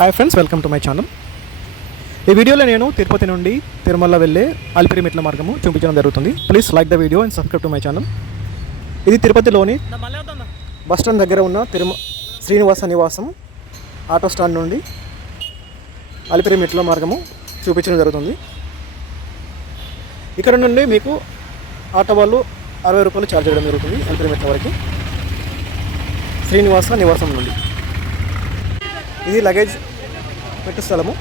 Hi friends, welcome to my channel. ఈ వీడియోలో నేను తిరుపతి నుండి తిరుమల వెళ్ళే అలిపిరి మెట్ల మార్గము చూపించడం జరుగుతుంది. Please like the video and subscribe to my channel. ఇది తిరుపతిలోని బస్ స్టాండ్ దగ్గర ఉన్న శ్రీనివాస నివాసం ఆటో స్టాండ్ నుండి అలిపిరి మెట్ల మార్గము చూపించడం జరుగుతుంది. ఇక్కడ నుండి మీకు ఆటో వాళ్ళు 60 రూపాయలు ఛార్జ్ చేయడం జరుగుతుంది అలిపిరి మెట్ల వరకు, శ్రీనివాస నివాసం నుండి. ఇది లగేజ్ పెట్టే స్థలము.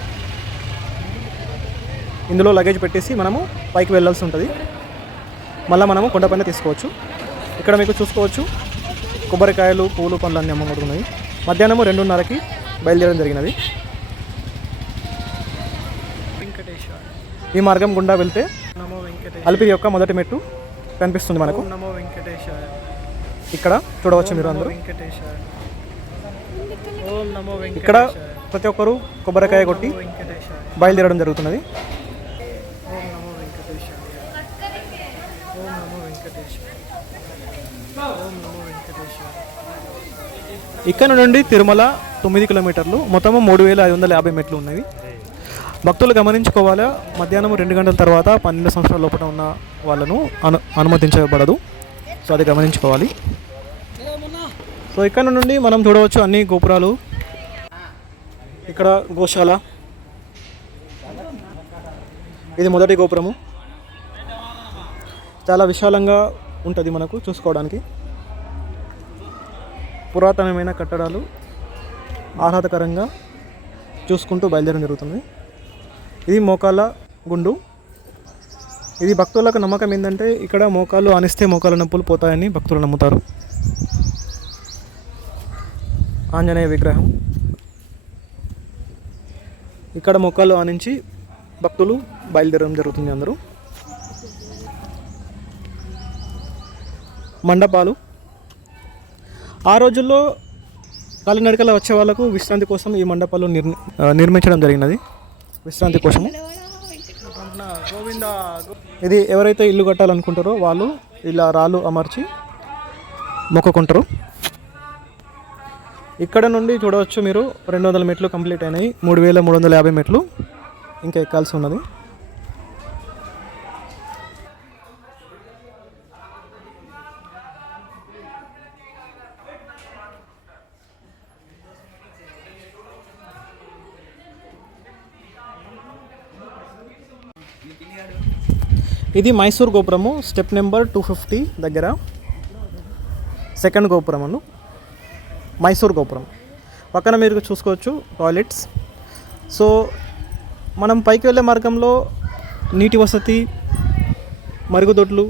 ఇందులో లగేజ్ పెట్టేసి మనము పైకి వెళ్ళాల్సి ఉంటుంది. మళ్ళీ మనము కొండపైన తీసుకోవచ్చు. ఇక్కడ మీకు చూసుకోవచ్చు కొబ్బరికాయలు, పూలు, పండ్లు అన్నీ అమ్మబడుతున్నాయి. మధ్యాహ్నము 2:30కి బయలుదేరడం జరిగినది. ఈ మార్గం గుండా వెళ్తే అలిపిరి యొక్క మొదటి మెట్టు కనిపిస్తుంది మనకు. ఇక్కడ చూడవచ్చు మీరు అందరూ. ఇక్కడ ప్రతి ఒక్కరూ కొబ్బరికాయ కొట్టి బయలుదేరడం జరుగుతున్నది. ఇక్కడ నుండి తిరుమల 9 కిలోమీటర్లు, మొత్తము 3550 మెట్లు ఉన్నవి. భక్తులు గమనించుకోవాలా, మధ్యాహ్నం 2 గంటల తర్వాత 12 సంవత్సరాల లోపల ఉన్న వాళ్ళను అనుమతించబడదు. సో అది గమనించుకోవాలి. సో ఇక్కడ నుండి మనం చూడవచ్చు అన్ని గోపురాలు. ఇక్కడ గోశాల, ఇది మొదటి గోపురము. చాలా విశాలంగా ఉంటుంది మనకు చూసుకోవడానికి. పురాతనమైన కట్టడాలు ఆహ్లాదకరంగా చూసుకుంటూ బయలుదేరడం జరుగుతుంది. ఇది మోకాళ్ళ గుండు. ఇది భక్తులకు నమ్మకం ఏంటంటే ఇక్కడ మోకాళ్ళు ఆనిస్తే మోకాళ్ళ నొప్పులు పోతాయని భక్తులు నమ్ముతారు. ఆంజనేయ విగ్రహం. ఇక్కడ మోకాళ్ళు ఆనించి భక్తులు బయలుదేరడం జరుగుతుంది అందరూ. మండపాలు. ఆ రోజుల్లో కాలినడకల వచ్చే వాళ్ళకు విశ్రాంతి కోసం ఈ మండపాలు నిర్మించడం జరిగినది, విశ్రాంతి కోసము. ఇది ఎవరైతే ఇల్లు కట్టాలనుకుంటారో వాళ్ళు ఇలా రాళ్ళు అమర్చి మొక్కుకుంటారు. ఇక్కడ నుండి చూడవచ్చు మీరు 200 మెట్లు కంప్లీట్ అయినాయి. 3350 మెట్లు ఇంకా ఎక్కాల్సి ఉన్నది. ఇది మైసూర్ గోపురము, స్టెప్ నెంబర్ 250 దగ్గర సెకండ్ గోపురం అను మైసూర్ గోపురం. పక్కన మీరు చూసుకోవచ్చు టాయిలెట్స్. సో మనం పైకి వెళ్ళే మార్గంలో నీటి వసతి, మరుగుదొడ్లు,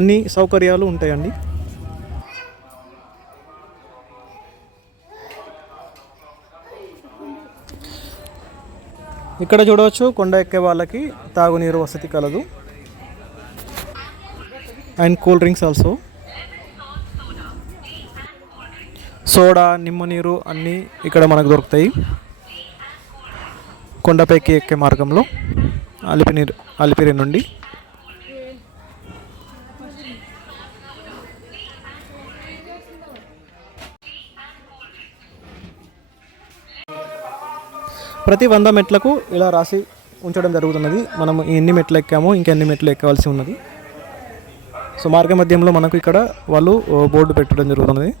అన్ని సౌకర్యాలు ఉంటాయండి. ఇక్కడ చూడవచ్చు కొండ ఎక్కే వాళ్ళకి తాగునీరు వసతి కలదు, and cool drinks also. Soda, నిమ్మ నీరు అన్నీ ఇక్కడ మనకు దొరుకుతాయి కొండపైకి ఎక్కే మార్గంలో అలిపిరి నుండి. ప్రతి 100 మెట్లకు ఇలా రాసి ఉంచడం జరుగుతున్నది. మనం ఎన్ని మెట్లు ఎక్కామో ఇంకెన్ని మెట్లు ఎక్కవలసి ఉన్నది. సో మార్గ మధ్యంలో మనకు ఇక్కడ వాళ్ళు బోర్డు పెట్టడం జరుగుతున్నది.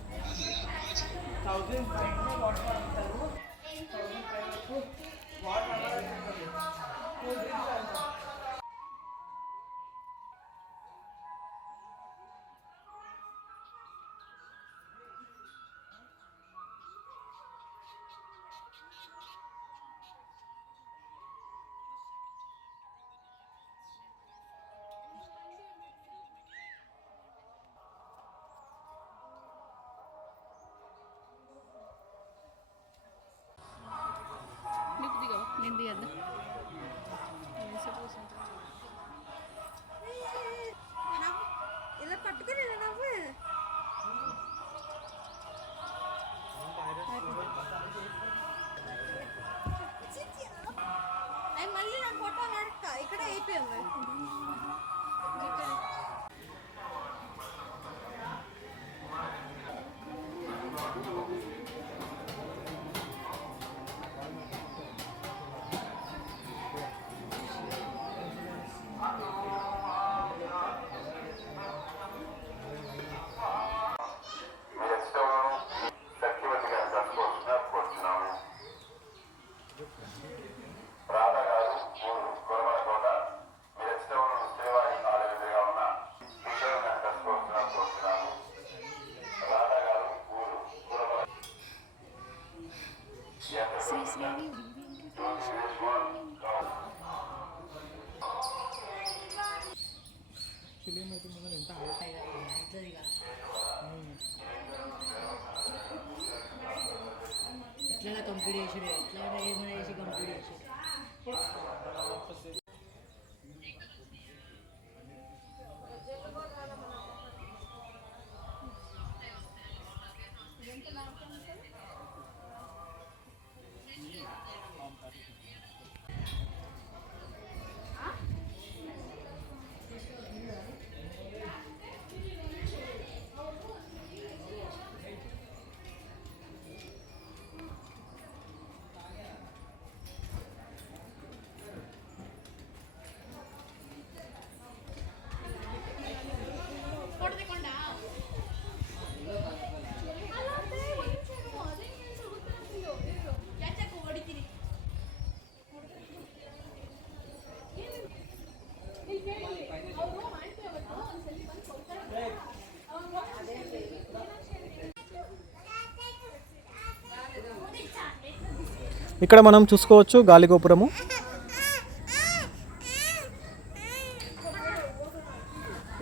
ఇక్కడ మనం చూసుకోవచ్చు గాలిగోపురము.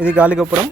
ఇది గాలిగోపురం.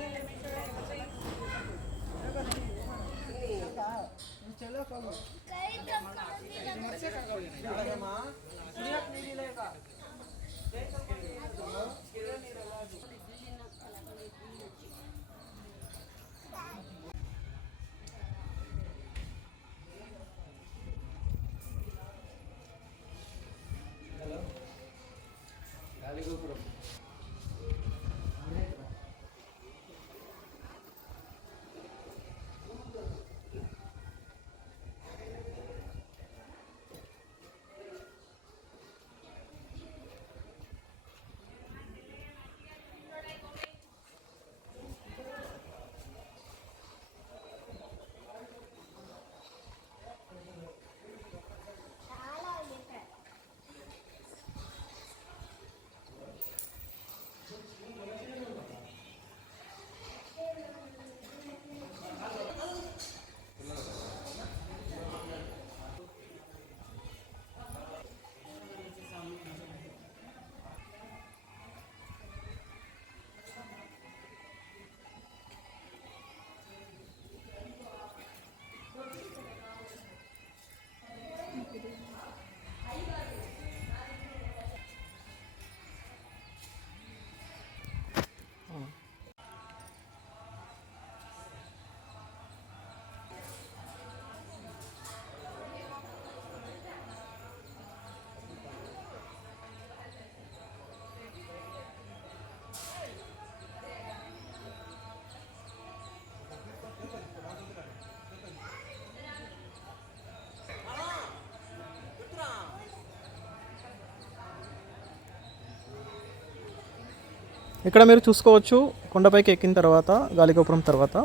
ఇక్కడ మీరు చూసుకోవచ్చు, కొండపైకి ఎక్కిన తర్వాత గాలిగోపురం తర్వాత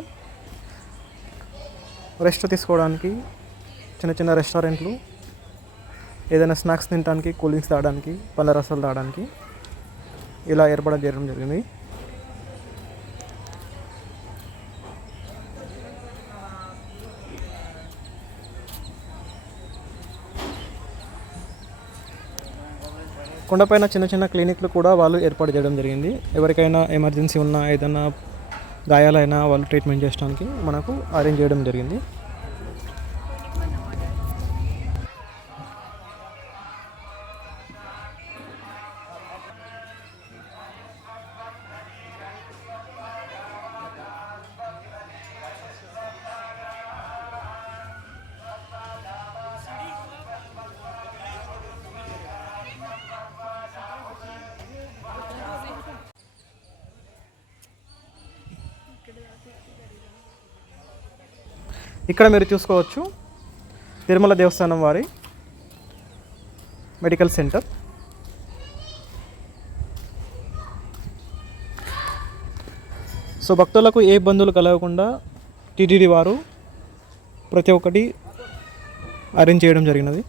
రెస్ట్ తీసుకోవడానికి చిన్న చిన్న రెస్టారెంట్లు, ఏదైనా స్నాక్స్ తినడానికి, కూల్ డ్రింక్స్ తాగడానికి, పళ్ళ రసాలు తాగడానికి ఇలా ఏర్పాటు చేయడం జరిగింది. కొండపైన చిన్న చిన్న క్లినిక్లు కూడా వాళ్ళు ఏర్పాటు చేయడం జరిగింది. ఎవరికైనా ఎమర్జెన్సీ ఉన్నా, ఏదైనా గాయాలైనా వాళ్ళు ట్రీట్మెంట్ చేయడానికి మనకు అరేంజ్ చేయడం జరిగింది. ఇక్కడ మీరు చూసుకోవచ్చు తిరుమల దేవస్థానం వారి మెడికల్ సెంటర్. సో భక్తులకు ఏ ఇబ్బందులు కలగకుండా టీటీడీ వారు ప్రతి ఒక్కటి అరేంజ్ చేయడం జరిగినది.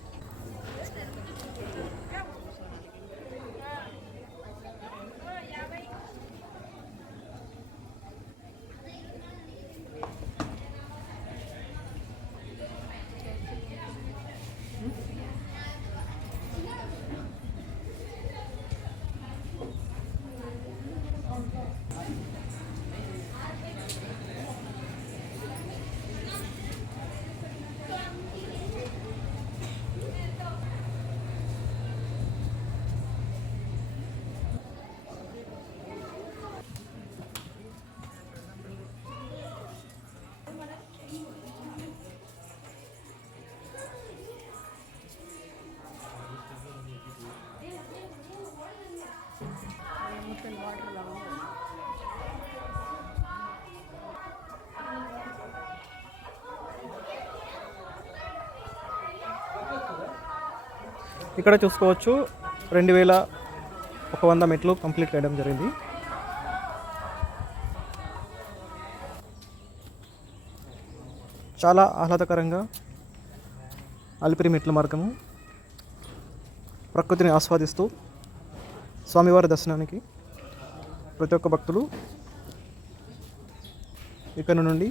ఇక్కడ చూసుకోవచ్చు 2100 మెట్లు కంప్లీట్ చేయడం జరిగింది. చాలా ఆహ్లాదకరంగా అలిపిరి మెట్ల మార్గము ప్రకృతిని ఆస్వాదిస్తూ స్వామివారి దర్శనానికి ప్రతి ఒక్క భక్తులు ఇక్కడ నుండి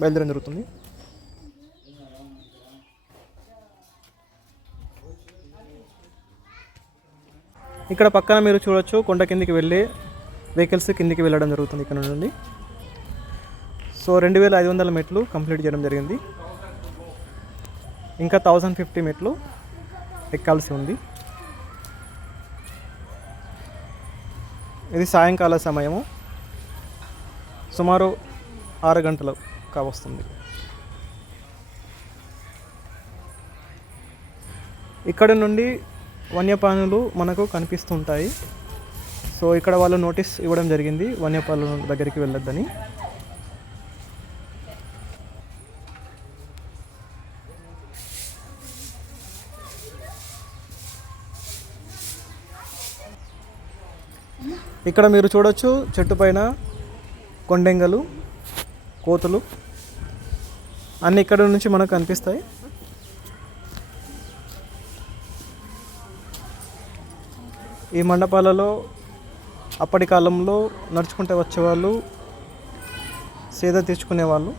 బయలుదేరడం జరుగుతుంది. ఇక్కడ పక్కన మీరు చూడొచ్చు కొండ కిందికి వెళ్ళే వెహికల్స్ కిందికి వెళ్ళడం జరుగుతుంది ఇక్కడ నుండి. సో 2500 మెట్లు కంప్లీట్ చేయడం జరిగింది. ఇంకా 1050 మెట్లు ఎక్కాల్సి ఉంది. ఇది సాయంకాల సమయము, సుమారు 6 గంటలు కావస్తుంది. ఇక్కడ నుండి వన్యప్రాణులు మనకు కనిపిస్తుంటాయి. సో ఇక్కడ వాళ్ళు నోటీస్ ఇవ్వడం జరిగింది వన్యప్రాణుల దగ్గరికి వెళ్ళొద్దని. ఇక్కడ మీరు చూడొచ్చు చెట్టు పైన కొండెంగలు, కోతులు అన్నీ ఇక్కడ నుంచి మనకు కనిపిస్తాయి. ఈ మండపాలలో అప్పటి కాలంలో నడుచుకుంటూ వచ్చేవాళ్ళు, సేద తీర్చుకునేవాళ్ళు.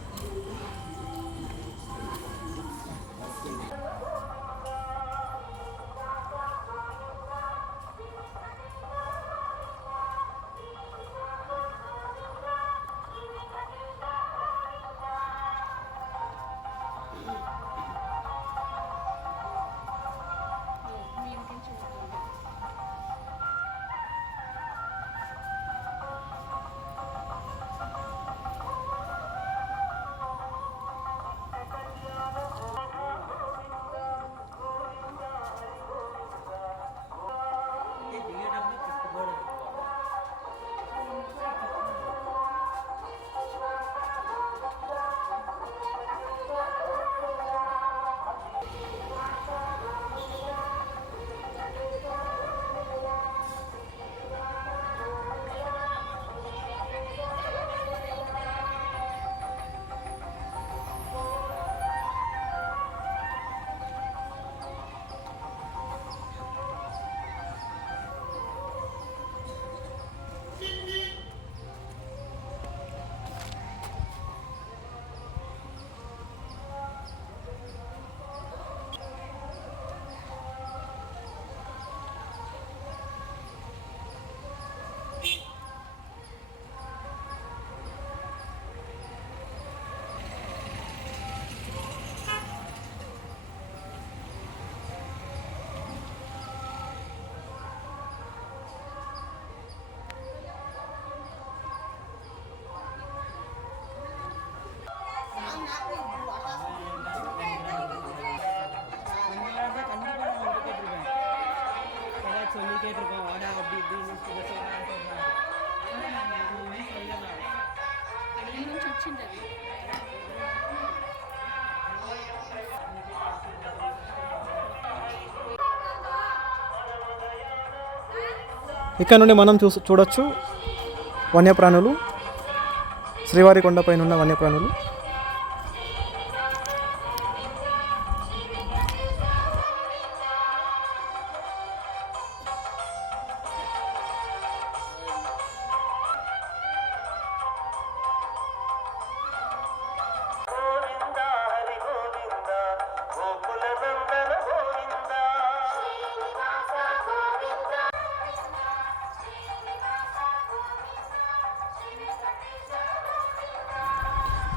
ఇక్కడ నుండి మనం చూడొచ్చు వన్యప్రాణులు, శ్రీవారి కొండపైన ఉన్న వన్యప్రాణులు.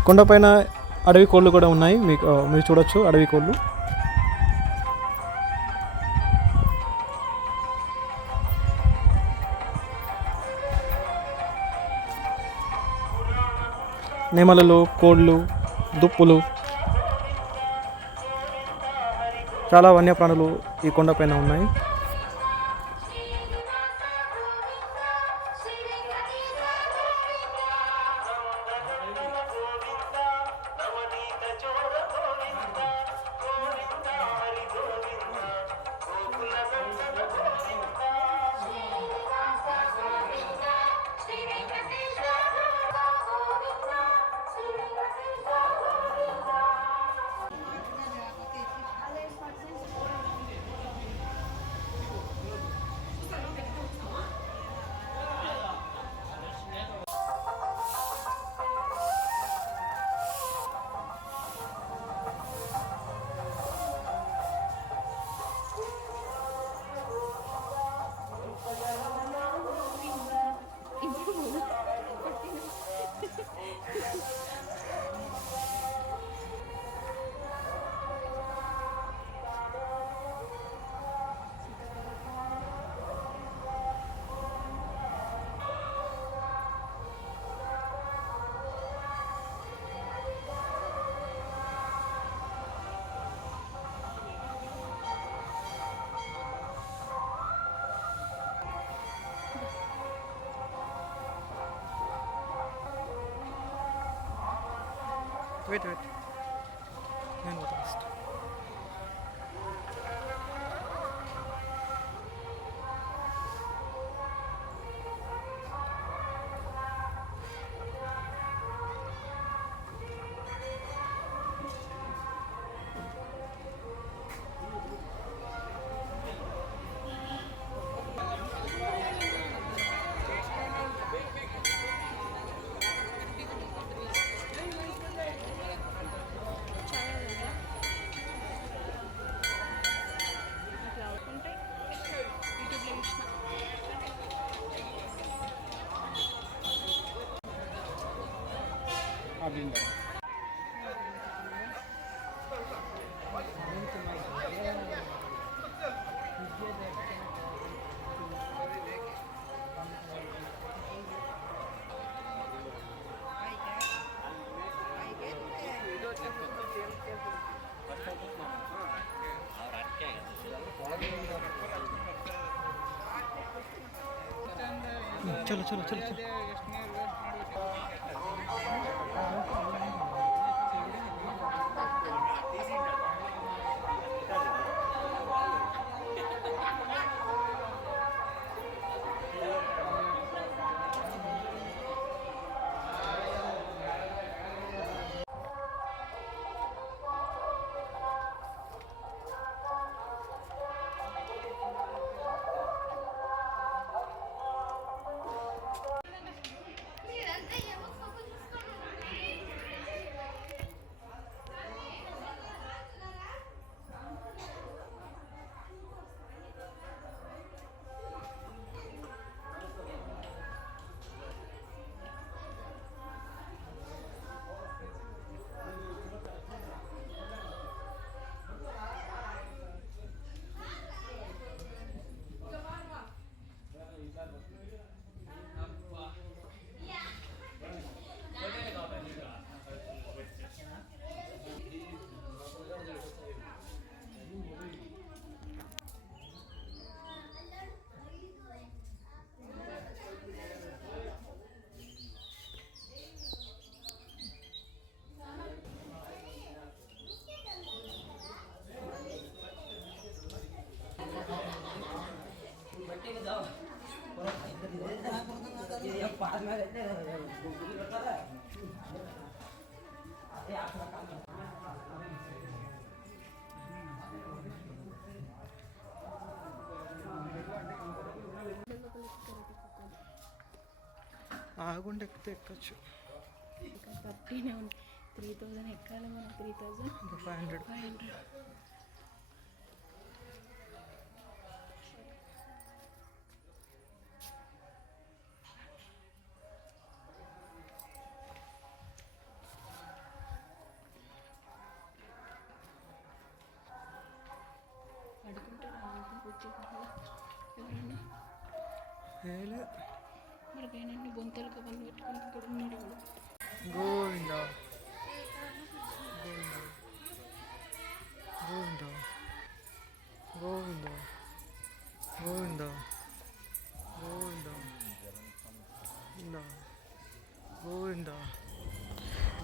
కొండపైన అడవి కోళ్ళు కూడా ఉన్నాయి, మీరు చూడొచ్చు అడవి కోళ్ళు. నెమలలు, కోళ్ళు, దుప్పులు, చాలా వన్యప్రాణులు ఈ కొండపైన ఉన్నాయి. వెయిట్ నేను పోతా ఫస్ట్. चलो चलो चलो चलो ఆగుంటే ఎక్కితే ఎక్కచ్చు. 3000 ఎక్కాలి మనం. 3500 మనకేనండి బొంతలు కవర్లు పెట్టుకుని ఇక్కడ ఉన్నాడు. గోవింద గోవింద గోవింద గోవింద గోవింద గోవింద.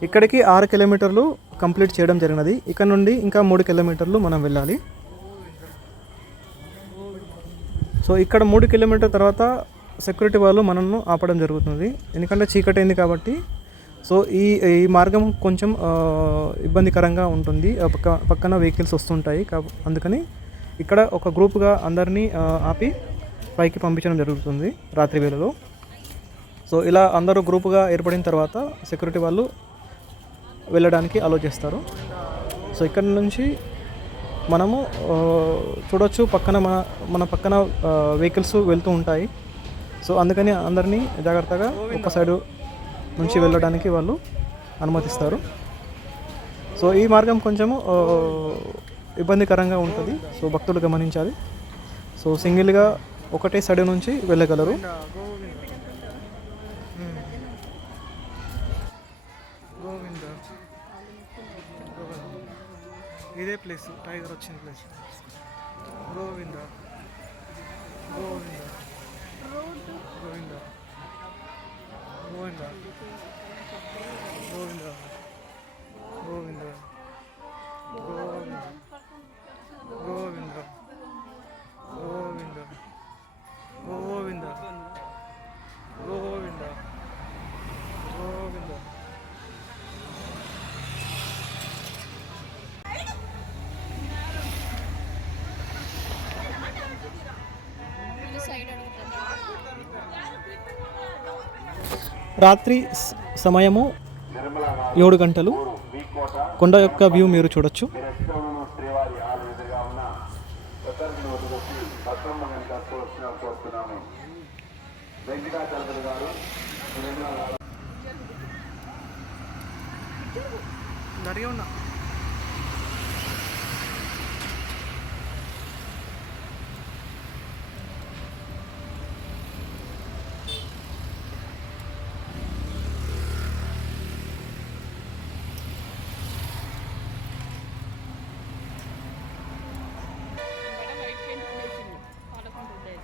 ఇక్కడికి 6 కిలోమీటర్లు కంప్లీట్ చేయడం జరిగినది. ఇక్కడ నుండి ఇంకా 3 కిలోమీటర్లు మనం వెళ్ళాలి. సో ఇక్కడ 3 కిలోమీటర్ తర్వాత సెక్యూరిటీ వాళ్ళు మనల్ని ఆపడం జరుగుతుంది, ఎందుకంటే చీకటి అయింది కాబట్టి. సో ఈ మార్గం కొంచెం ఇబ్బందికరంగా ఉంటుంది, పక్కన వెహికల్స్ వస్తుంటాయి. అందుకని ఇక్కడ ఒక గ్రూప్గా అందరినీ ఆపి పైకి పంపించడం జరుగుతుంది రాత్రి వేళలో. సో ఇలా అందరూ గ్రూపుగా ఏర్పడిన తర్వాత సెక్యూరిటీ వాళ్ళు వెళ్ళడానికి అలో చేస్తారు. సో ఇక్కడ నుంచి మనము చూడొచ్చు, పక్కన మన పక్కన వెహికల్స్ వెళ్తూ ఉంటాయి. సో అందుకని అందరినీ జాగ్రత్తగా ఒక సైడు నుంచి వెళ్ళడానికి వాళ్ళు అనుమతిస్తారు. సో ఈ మార్గం కొంచెము ఇబ్బందికరంగా ఉంటుంది, సో భక్తులు గమనించాలి. సో సింగిల్గా ఒకటే సైడ్ నుంచి వెళ్ళగలరు. ఇదే ప్లేస్ టైగర్ వచ్చిన ప్లేస్. గోవింద గోవింద గోవింద గోవింద గోవింద సైడ్ అడుగుతాను. రాత్రి సమయము 7 గంటలు. కొండ యొక్క వ్యూ మీరు చూడొచ్చు. జరిగే ఉన్నా మేడం వైట్ పెయింట్ వేసింది పాలకుంటుంది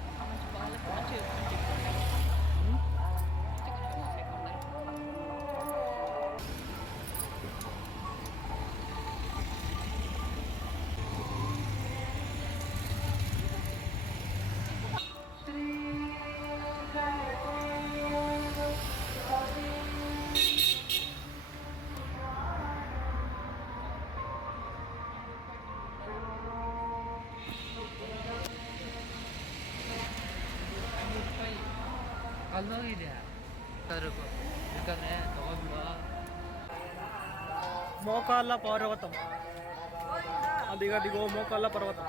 మంచి పాలకు మంచి మోకాళ్ళ పర్వతం. అదిగో మోకాళ్ళ పర్వతం.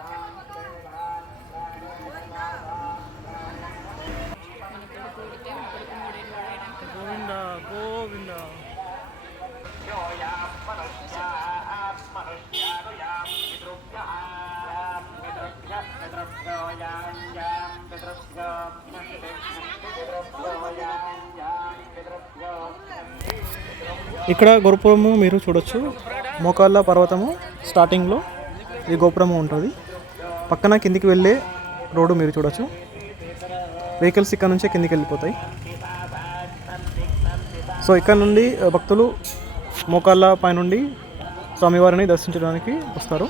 మన కొడుకు కొడితే మన కొడుకు 3 ఏళ్ళు వాడైనాక గోవింద గోవింద. ఇక్కడ గోపురము మీరు చూడొచ్చు. మోకాళ్ళ పర్వతము స్టార్టింగ్లో ఈ గోపురము ఉంటుంది. పక్కన కిందికి వెళ్ళే రోడ్డు మీరు చూడొచ్చు. వెహికల్స్ ఇక్కడ నుంచే కిందికి వెళ్ళిపోతాయి. సో ఇక్కడ నుండి భక్తులు మోకాళ్ళ పైనుండి స్వామివారిని దర్శించడానికి వస్తారు.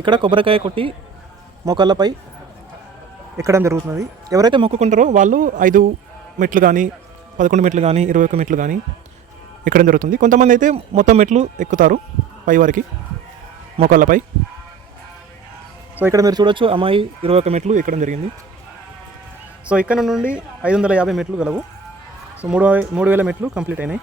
ఇక్కడ కొబ్బరికాయ కొట్టి మోకాళ్ళపై ఎక్కడం జరుగుతుంది. ఎవరైతే మొక్కుకుంటారో వాళ్ళు 5 మెట్లు కానీ 11 మెట్లు కానీ 21 మెట్లు కానీ ఎక్కడం జరుగుతుంది. కొంతమంది అయితే మొత్తం మెట్లు ఎక్కుతారు పై వరకు మోకాళ్ళపై. సో ఇక్కడ మీరు చూడొచ్చు అమ్మాయి 21 మెట్లు ఎక్కడం జరిగింది. సో ఇక్కడ నుండి 550 మెట్లు గలవు. సో 3000 మెట్లు కంప్లీట్ అయినాయి.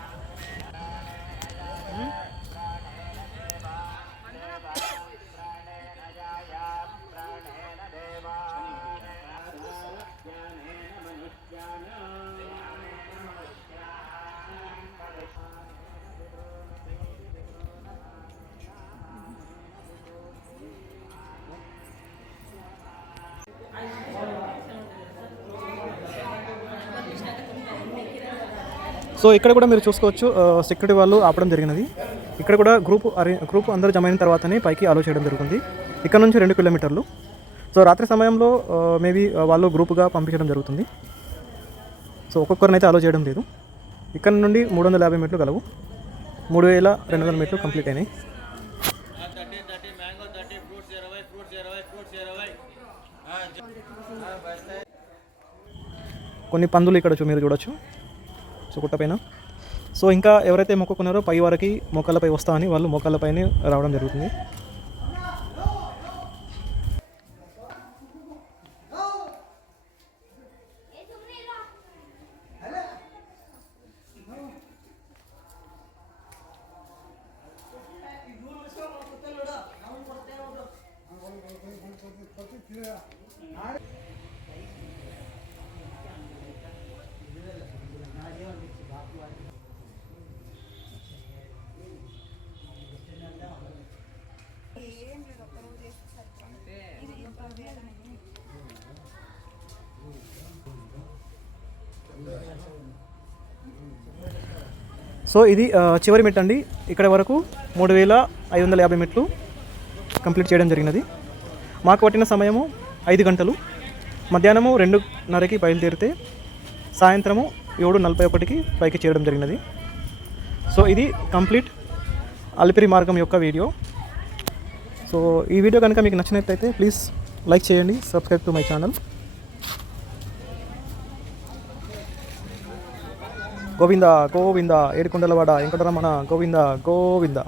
సో ఇక్కడ కూడా మీరు చూసుకోవచ్చు సెక్యూరిటీ వాళ్ళు ఆపడం జరిగినది. ఇక్కడ కూడా గ్రూప్ అందరూ జమ అయిన తర్వాతనే పైకి అలో చేయడం జరుగుతుంది. ఇక్కడ నుంచి 2 కిలోమీటర్లు. సో రాత్రి సమయంలో మేబీ వాళ్ళు గ్రూపుగా పంపించడం జరుగుతుంది. సో ఒక్కొక్కరిని అయితే అలో చేయడం లేదు. ఇక్కడ నుండి 350 మెట్లు గలవు. 3200 మెట్లు కంప్లీట్ అయినాయి. కొన్ని పందులు ఇక్కడ మీరు చూడొచ్చు. సో గుట్టపైన. సో ఇంకా ఎవరైతే మొక్కుకున్నారో పై వారికి మోకాళ్ళపై వస్తామని వాళ్ళు మోకాళ్ళపైనే రావడం జరుగుతుంది. సో ఇది చివరి మెట్ అండి. ఇక్కడ వరకు 3550 మెట్లు కంప్లీట్ చేయడం జరిగినది. మాకు పట్టిన సమయము 5 గంటలు. మధ్యాహ్నము 2:30కి బయలుదేరితే సాయంత్రము 7:41కి పైకి చేరడం జరిగినది. సో ఇది కంప్లీట్ అలిపిరి మార్గం యొక్క వీడియో. సో ఈ వీడియో కనుక మీకు నచ్చినట్లయితే ప్లీజ్ లైక్ చేయండి, subscribe to my channel. Govinda Govinda Edukondalavada Venkataramana Govinda Govinda.